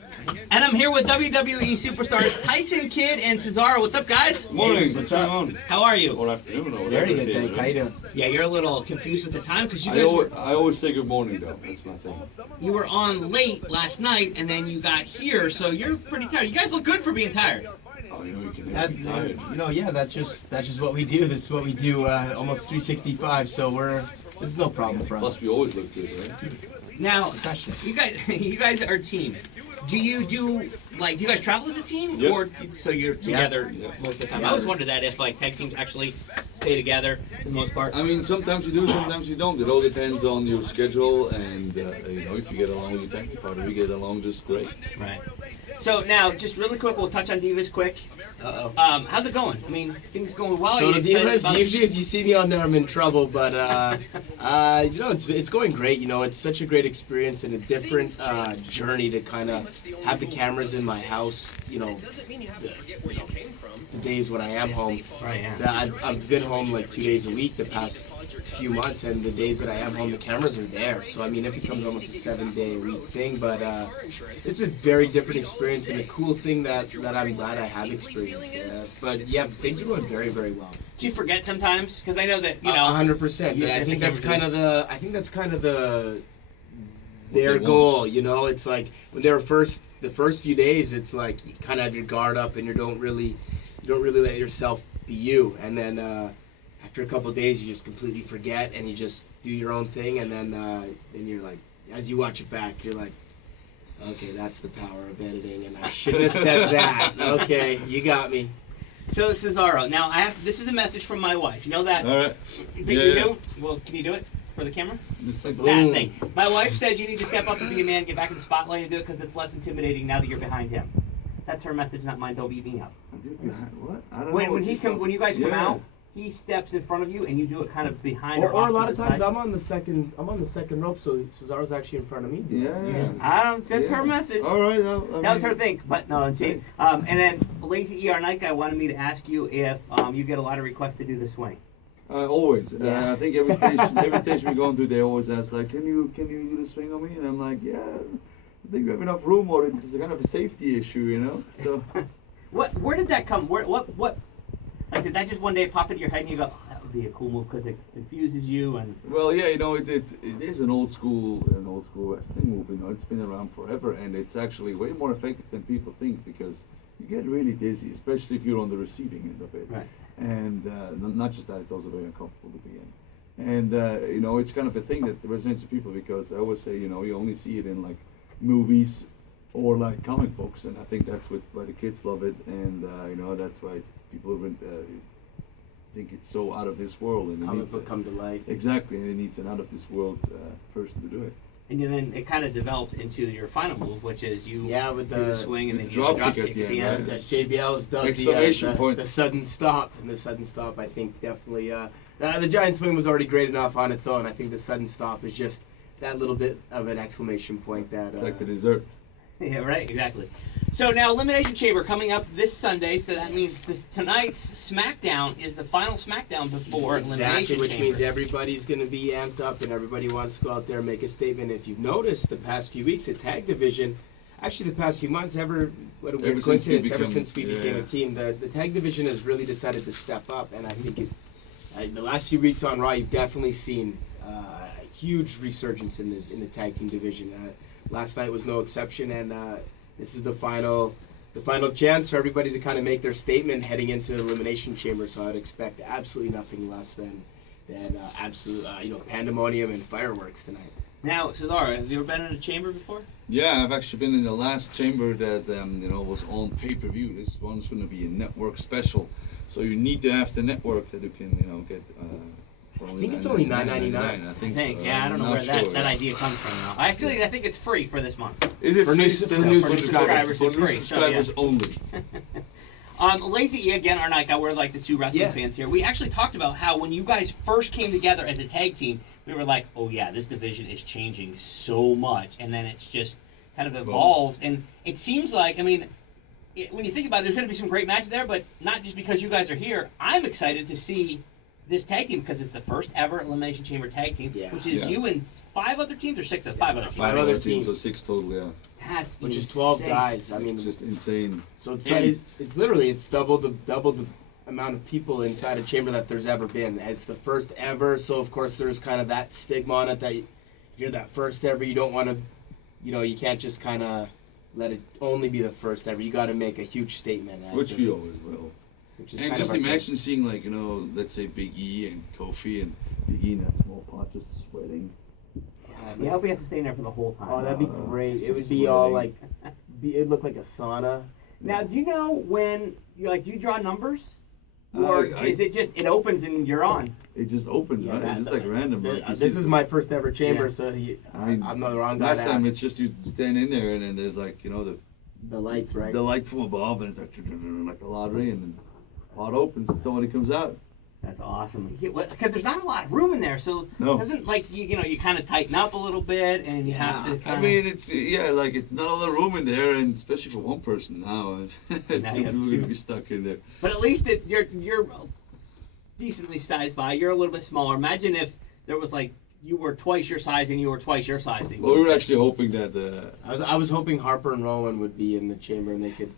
And I'm here with WWE superstars Tyson, Kidd, and Cesaro. What's up, guys? Morning. What's going on? How are you? Or afternoon. Or Very good, thanks. How you doing? Yeah, you're a little confused with the time because you guys I always say good morning, though. That's my thing. you were on late last night, and then you got here, so you're pretty tired. You guys look good for being tired. Oh, you know, you can be tired. That's just what we do. This is what we do almost 365. So this is no problem for us. Plus, we always look good, right? Now, you guys are a team. Do you guys travel as a team, Yep. or so you're together most of the time? I always wondered that if tag teams actually stay together for the most part. I mean, sometimes you do, sometimes you don't. It all depends on your schedule and if you get along with your tag team partner, we get along just great. Right. So now, just really quick, we'll touch on Divas quick. How's it going? I mean, things going well. So the Divas, usually if you see me on there, I'm in trouble. But it's going great. You know, it's such a great experience and a different journey to kind of have the cameras in my house. You know, the days when I am home. Right. Yeah. I've been home like 2 days a week the past few months, and the days that I am home, the cameras are there. So I mean, it becomes almost a 7-day-a-week thing. But it's a very different experience and a cool thing that I'm glad I have experienced. But yeah, things are going very, very well. Do you forget sometimes? Because I know that 100%. I think that's kind of their goal. You know, it's like when they're the first few days, it's like you kind of have your guard up and you don't really let yourself be you. And then after a couple of days, you just completely forget and you just do your own thing. And then you're like, as you watch it back, you're like, okay, that's the power of editing, and I shouldn't have said that. Okay, you got me. So Cesaro, now this is a message from my wife. You know that? All right. You think you do? Well, can you do it for the camera? Just like, That thing. My wife said you need to step up and be a man, get back in the spotlight and do it because it's less intimidating now that you're behind him. That's her message, not mine. Don't beat me up. What? I don't know. When you guys come out, he steps in front of you and you do it kind of behind Or or a lot of times side. I'm on the second rope, so Cesaro's actually in front of me. Yeah. That's her message. All right. That was her thing, but no, and see. And then Lazy ER Night Guy wanted me to ask you if you get a lot of requests to do the swing. Always. Yeah. I think every station we go into, they always ask like, can you do the swing on me? And I'm like, yeah. I think we have enough room, or it's kind of a safety issue, you know. So. Where did that come? What? Like, did that just one day pop into your head and you go, oh, that would be a cool move because it confuses you and? Well, yeah, it is an old school wrestling move. You know, it's been around forever, and it's actually way more effective than people think because you get really dizzy, especially if you're on the receiving end of it. Right. And not just that, it's also very uncomfortable to be in. And it's kind of a thing that resonates with people because I always say, you only see it in like movies or like comic books, and I think that's why the kids love it, and that's why people think it's so out of this world. And Comic book come to life. Exactly, and it needs an out of this world person to do it. And then it kind of developed into your final move, which is you with do the swing and then you drop drop kick kick at the end. JBL's done Exclamation point. the sudden stop, and the sudden stop I think definitely the giant swing was already great enough on its own. I think the sudden stop is just that little bit of an exclamation point that it's like the dessert. Yeah, right, exactly. So now Elimination Chamber coming up this Sunday, so that means tonight's SmackDown is the final SmackDown before Elimination which Chamber. means everybody's going to be amped up and everybody wants to go out there and make a statement. If you've noticed the past few weeks, the tag division, actually the past few months, ever since we became a team, the tag division has really decided to step up, and I think the last few weeks on Raw, you've definitely seen a huge resurgence in the tag team division. Last night was no exception, and this is the final chance for everybody to kind of make their statement heading into the Elimination Chamber. So I'd expect absolutely nothing less than absolute pandemonium and fireworks tonight. Now, Cesaro, have you ever been in a chamber before? Yeah, I've actually been in the last chamber that was on pay-per-view. This one's going to be a network special, so you need to have the network that you can get. I think it's only $9.99. I think so. Yeah, I don't know where that idea comes from now. Actually, I think it's free for this month. Is it for free new still? subscribers? For It's new free, subscribers so, only. Lazy E, again, our night guy, we're like the two wrestling fans here. We actually talked about how when you guys first came together as a tag team, we were like, oh yeah, this division is changing so much. And then it's just kind of evolved. And it seems like, when you think about it, there's going to be some great matches there, but not just because you guys are here. I'm excited to see this tag team because it's the first ever Elimination Chamber tag team, which is you and 5 other teams or 6 or 5 other teams. 5 other teams, so 6 total. Yeah. That's which insane. is 12 guys. I mean, it's just insane. So it's literally double the amount of people inside a chamber that there's ever been. It's the first ever, so of course there's kind of that stigma on it that if you're that first ever, you don't want to, you can't just kind of let it only be the first ever. You got to make a huge statement. Which we always will. Which is and just imagine seeing like let's say Big E and Kofi and Big E in that small pot just sweating. I hope he has to stay in there for the whole time. Oh, that'd be great. It would be all like, it'd look like a sauna. Now, do you know when do you draw numbers? Or is it just, it opens and you're on? It just opens, right? It's just like random. This is my first ever chamber, so I'm not the wrong guy. Last time it's just you stand in there and then there's like, the lights, right? The light from above and it's like a lottery and then the pot opens and somebody comes out. That's awesome. Because there's not a lot of room in there, so doesn't you kind of tighten up a little bit and you have to kind of... I mean, it's not a lot of room in there, and especially for one person now. Now you have you're gonna be stuck in there. But at least you're decently sized by. You're a little bit smaller. Imagine if there was like you were twice your size and you were twice your size. Well, we were actually hoping that. I was hoping Harper and Rowan would be in the chamber and they could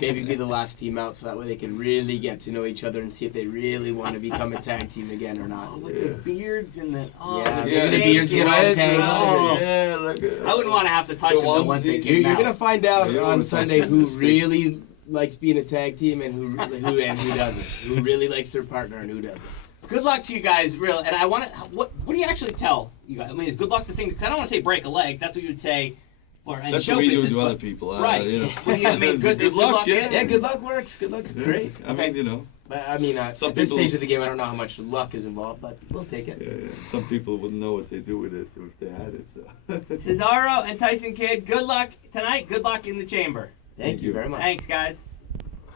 maybe be the last team out, so that way they could really get to know each other and see if they really want to become a tag team again or not. Oh, with the beards and the the beards get all tangled. I wouldn't want to have to touch them once they came out. You're gonna find out on Sunday who really likes being a tag team and who doesn't. Who really likes their partner and who doesn't. Good luck to you guys, real. And I want to. What do you actually tell you guys? I mean, is good luck the thing? Because I don't want to say break a leg. That's what you would say for that's show what we business. Do to other people. Right. I mean, good luck. Yeah, good luck works. Good luck's great. I mean, But I mean, at this stage of the game, I don't know how much luck is involved, but we'll take it. Yeah. Some people wouldn't know what they do with it if they had it. So. Cesaro and Tyson Kidd, good luck tonight. Good luck in the chamber. Thank you very much. Thanks, guys.